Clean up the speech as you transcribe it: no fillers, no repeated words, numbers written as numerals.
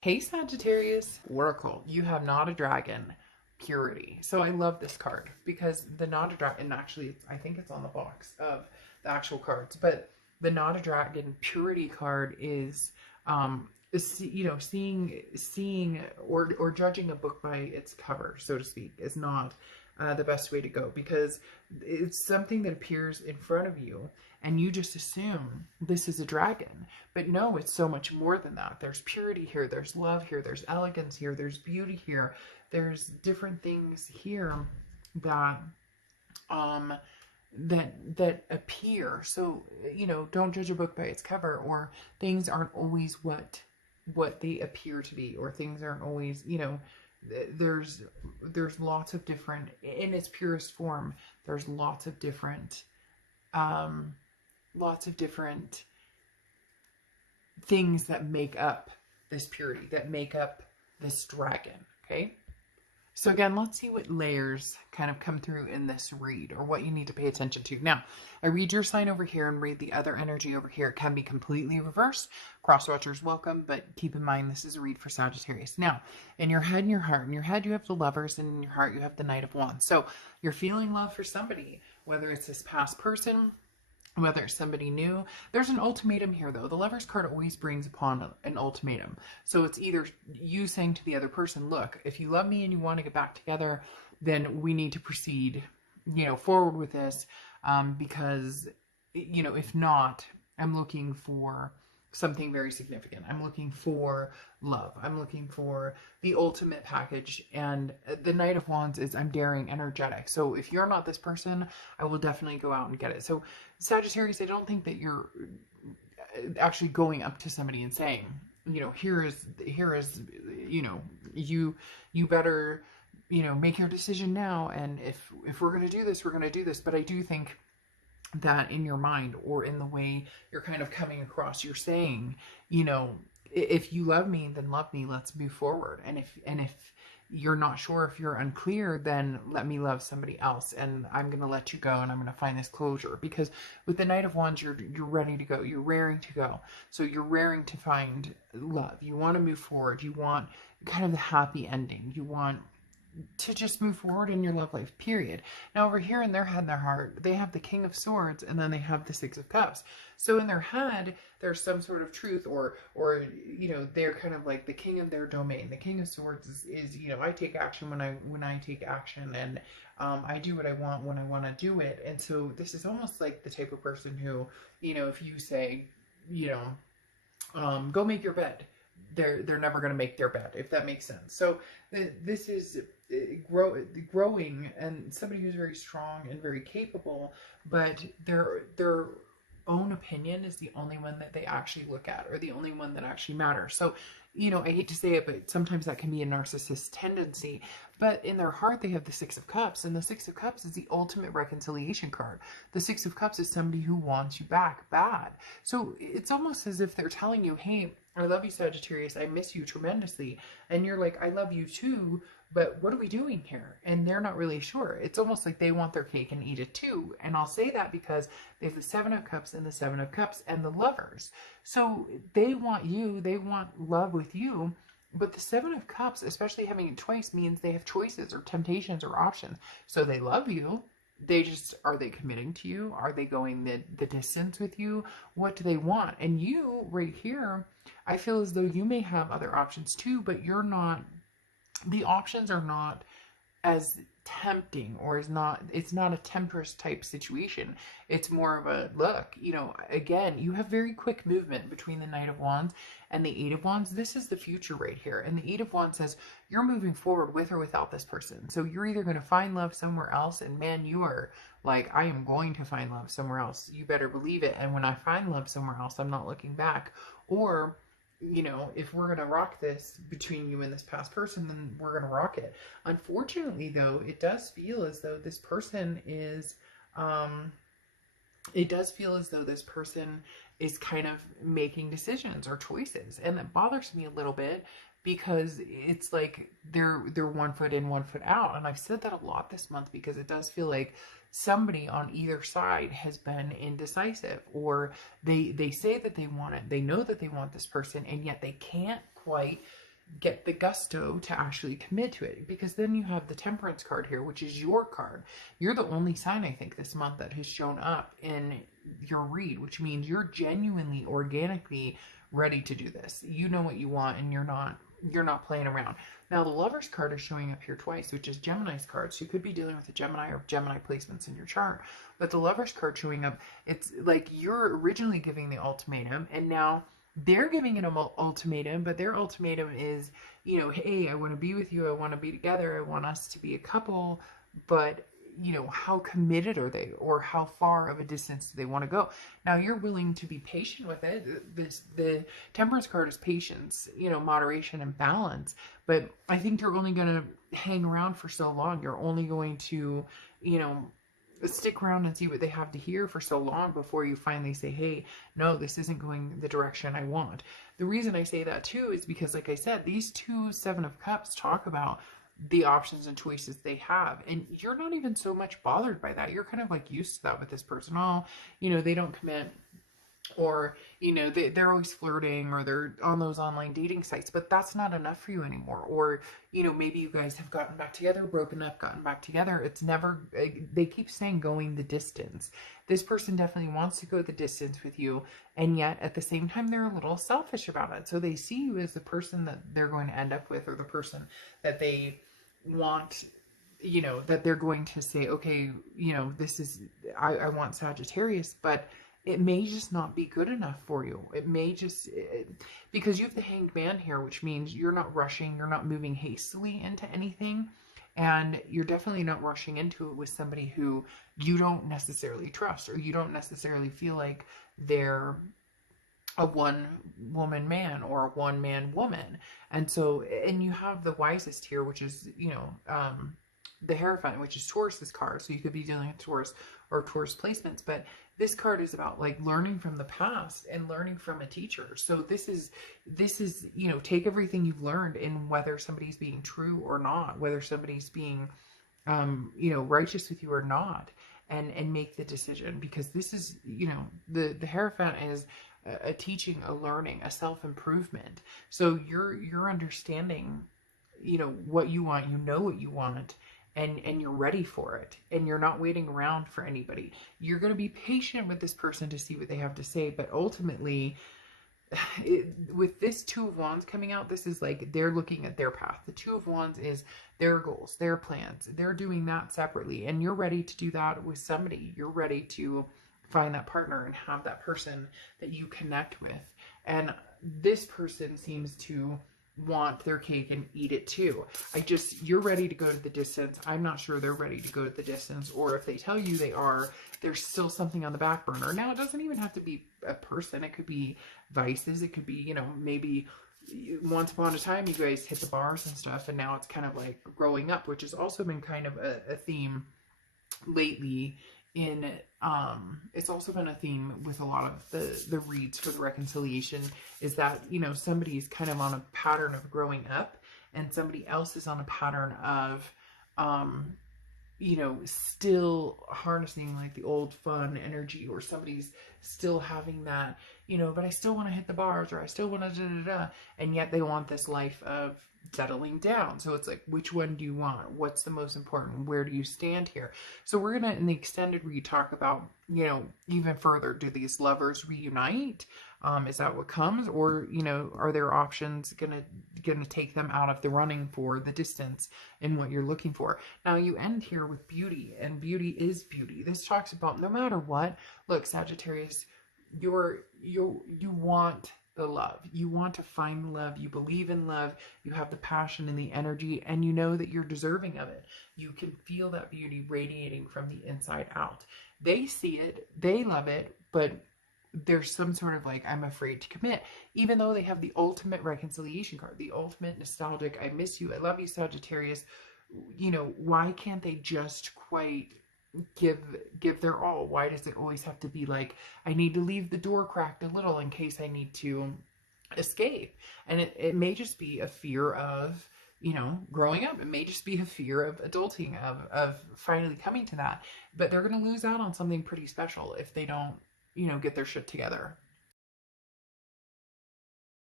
Hey Sagittarius, Oracle, you have not a dragon, purity. So I love this card because the not a dragon, actually, I think it's on the box of the actual cards, but the not a dragon purity card seeing or judging a book by its cover, so to speak, is not the best way to go because it's something that appears in front of you and you just assume this is a dragon. But no, it's so much more than that. There's purity here, there's love here, there's elegance here, there's beauty here, there's different things here that um that appear. So, don't judge a book by its cover, or things aren't always what they appear to be, or things aren't always, there's lots of different, in its purest form, there's um lots of different things that make up this purity, that make up this dragon. Okay, so again, let's see what layers kind of come through in this read, or what you need to pay attention to. Now, I read your sign over here and read the other energy over here. It can be completely reversed. Cross watchers welcome, but keep in mind this is a read for Sagittarius. Now, in your head and your heart, in your head you have the Lovers, and in your heart you have the Knight of Wands. So you're feeling love for somebody, whether it's this past person, whether it's somebody new. There's an ultimatum here, though. The Lover's card always brings upon an ultimatum. So it's either you saying to the other person, look, if you love me and you want to get back together, then we need to proceed, forward with this, because, if not, I'm looking for something very significant. I'm looking for love. I'm looking for the ultimate package. And the Knight of Wands is I'm daring, energetic. So if you're not this person, I will definitely go out and get it. So Sagittarius, I don't think that you're actually going up to somebody and saying, here is, you better, make your decision now. And if we're going to do this, we're going to do this. But I do think that in your mind, or in the way you're kind of coming across, you're saying, if you love me, then love me, let's move forward. And if you're not sure, if you're unclear, then let me love somebody else, and I'm going to let you go, and I'm going to find this closure. Because with the Knight of Wands, you're ready to go, you're raring to go. So you're raring to find love, you want to move forward, you want kind of the happy ending, you want to just move forward in your love life, period. Now over here in their head and their heart, they have the King of Swords, and then they have the Six of Cups. So in their head, there's some sort of truth, or they're kind of like the king of their domain. The King of Swords is I take action when I take action, and I do what I want when I want to do it. And so this is almost like the type of person who, if you say, go make your bed, they're never going to make their bed, if that makes sense. So this is growing, and somebody who's very strong and very capable, but their own opinion is the only one that they actually look at, or the only one that actually matters. So I hate to say it, but sometimes that can be a narcissist tendency. But in their heart, they have the Six of Cups, and the Six of Cups is the ultimate reconciliation card. The Six of Cups is somebody who wants you back bad. So it's almost as if they're telling you, hey, I love you, Sagittarius, I miss you tremendously. And you're like, I love you too, but what are we doing here? And they're not really sure. It's almost like they want their cake and eat it too. And I'll say that because they have the Seven of Cups and the Seven of Cups and the Lovers. So they want you, they want love with you. But the Seven of Cups, especially having it twice, means they have choices or temptations or options. So they love you. Are they committing to you? Are they going the distance with you? What do they want? And you right here, I feel as though you may have other options too, but the options are not as tempting, or it's not a temptress type situation. It's more of a look, again, you have very quick movement between the Knight of Wands and the Eight of Wands. This is the future right here. And the Eight of Wands says you're moving forward with or without this person. So you're either going to find love somewhere else, and man, you are like, I am going to find love somewhere else. You better believe it. And when I find love somewhere else, I'm not looking back. Or if we're going to rock this between you and this past person, then we're going to rock it. Unfortunately, though, it does feel as though this person is, kind of making decisions or choices. And that bothers me a little bit, because it's like they're 1 foot in, 1 foot out. And I've said that a lot this month, because it does feel like somebody on either side has been indecisive, or they say that they want it, they know that they want this person, and yet they can't quite get the gusto to actually commit to it. Because then you have the Temperance card here, which is your card. You're the only sign, I think, this month that has shown up in your read, which means you're genuinely, organically ready to do this. You know what you want, and you're not playing around. Now, the Lovers card is showing up here twice, which is Gemini's card. So you could be dealing with a Gemini or Gemini placements in your chart. But the Lovers card showing up, it's like you're originally giving the ultimatum, and now they're giving an ultimatum, but their ultimatum is, you know, hey, I want to be with you. I want to be together. I want us to be a couple. But, you know, how committed are they, or how far of a distance do they want to go? Now, you're willing to be patient with it. The Temperance card is patience, you know, moderation and balance. But I think you're only going to hang around for so long. You're only going to, you know, stick around and see what they have to hear for so long before you finally say, hey, no, this isn't going the direction I want. The reason I say that too is because, like I said, these two Seven of Cups talk about the options and choices they have, and you're not even so much bothered by that. You're kind of like used to that with this person. Oh, you know, they don't commit, or, you know, they're always flirting, or they're on those online dating sites, but that's not enough for you anymore. Or, you know, maybe you guys have gotten back together, broken up, gotten back together. It's never, they keep saying going the distance. This person definitely wants to go the distance with you, and yet at the same time, they're a little selfish about it. So they see you as the person that they're going to end up with, or the person that they want, you know, that they're going to say, okay, you know, this is, I want Sagittarius, but it may just not be good enough for you. It may just, because you have the Hanged Man here, which means you're not rushing, you're not moving hastily into anything, and you're definitely not rushing into it with somebody who you don't necessarily trust, or you don't necessarily feel like they're a one-woman man or a one-man woman. And so, and you have the Wisest here, which is, you know, the Hierophant, which is Taurus's card. So you could be dealing with Taurus or Taurus placements, but this card is about like learning from the past and learning from a teacher. So this is, you know, take everything you've learned, in whether somebody's being true or not, whether somebody's being, you know, righteous with you or not, and make the decision. Because this is, you know, the Hierophant is a teaching, a learning, a self-improvement. So you're understanding, you know, what you want, you know what you want, and you're ready for it, and you're not waiting around for anybody. You're going to be patient with this person to see what they have to say, but ultimately, with this Two of Wands coming out, this is like they're looking at their path. The Two of Wands is their goals, their plans. They're doing that separately, and you're ready to do that with somebody. You're ready to find that partner and have that person that you connect with. And this person seems to want their cake and eat it too. You're ready to go to the distance. I'm not sure they're ready to go to the distance, or if they tell you they are, there's still something on the back burner. Now, it doesn't even have to be a person. It could be vices. It could be, you know, maybe once upon a time you guys hit the bars and stuff, and now it's kind of like growing up, which has also been kind of a theme lately in, it's also been a theme with a lot of the reads for the reconciliation, is that, you know, somebody's kind of on a pattern of growing up, and somebody else is on a pattern of, you know, still harnessing like the old fun energy, or somebody's still having that, you know, but I still want to hit the bars, or I still want to and yet they want this life of settling down. So it's like, which one do you want? What's the most important? Where do you stand here? So we're gonna, in the extended read, talk about, you know, even further, do these lovers reunite? Is that what comes? Or, you know, are there options gonna take them out of the running for the distance and what you're looking for? Now you end here with beauty, and beauty is beauty. This talks about no matter what, look, Sagittarius, you want the love. You want to find love. You believe in love. You have the passion and the energy, and you know that you're deserving of it. You can feel that beauty radiating from the inside out. They see it, they love it, but there's some sort of like, I'm afraid to commit, even though they have the ultimate reconciliation card, the ultimate nostalgic, I miss you, I love you, Sagittarius. You know, why can't they just quite give their all? Why does it always have to be like, I need to leave the door cracked a little in case I need to escape? And it may just be a fear of, you know, growing up. It may just be a fear of adulting, of finally coming to that. But they're going to lose out on something pretty special if they don't, you know, get their shit together.